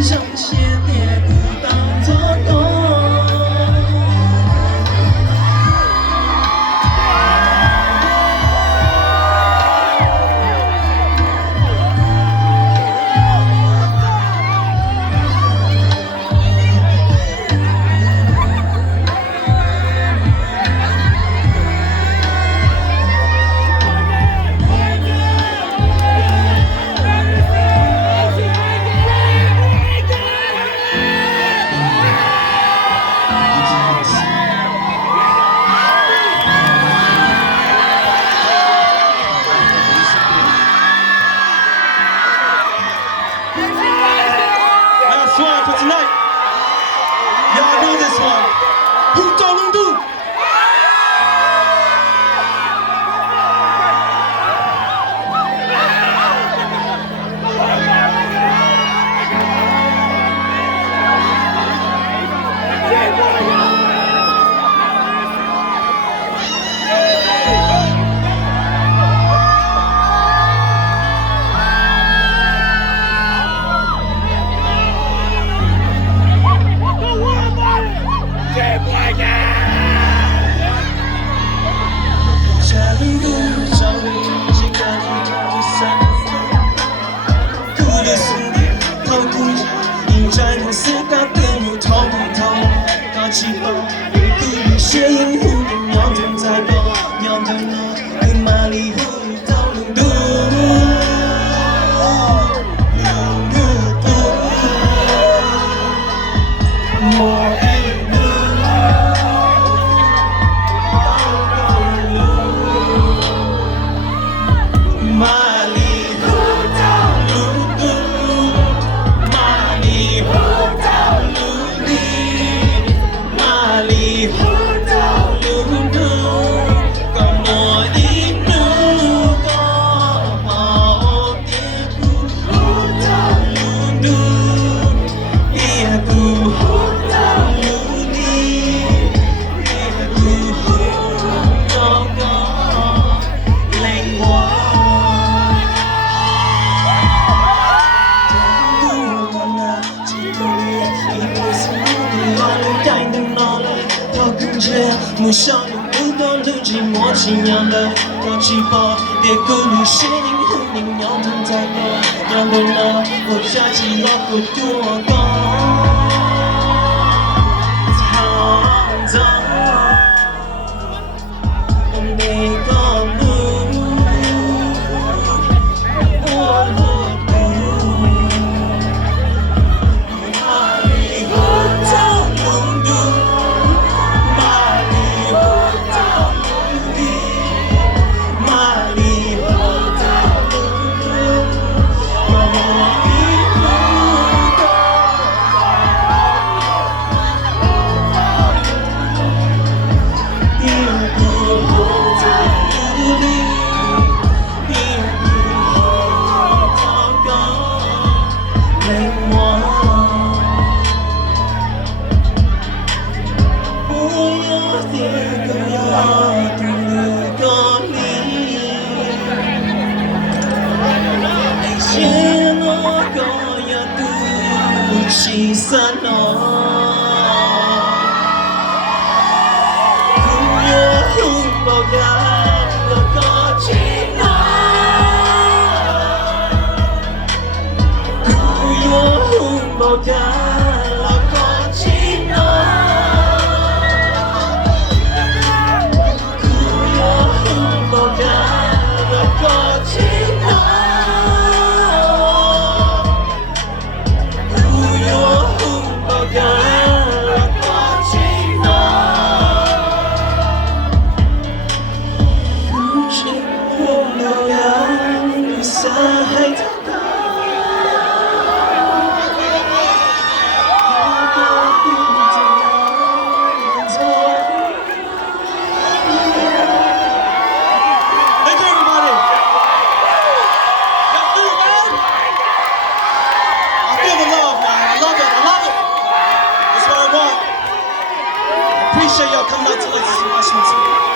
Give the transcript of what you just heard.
地上写别不当作梦。For tonight, y'all know this one. Who told him do?气泡，故里血影湖的鸟正在跑，鸟正跑，与马里湖到轮渡。梦想有不到路寂寞清凉的高气泡，别顾虑血影湖里鸟正在跑，鸟的闹，我下起老虎多高，苍苍，每个路，我落步，哪里我到路途。She said no. Appreciate y'all coming out to Lexington, Washington.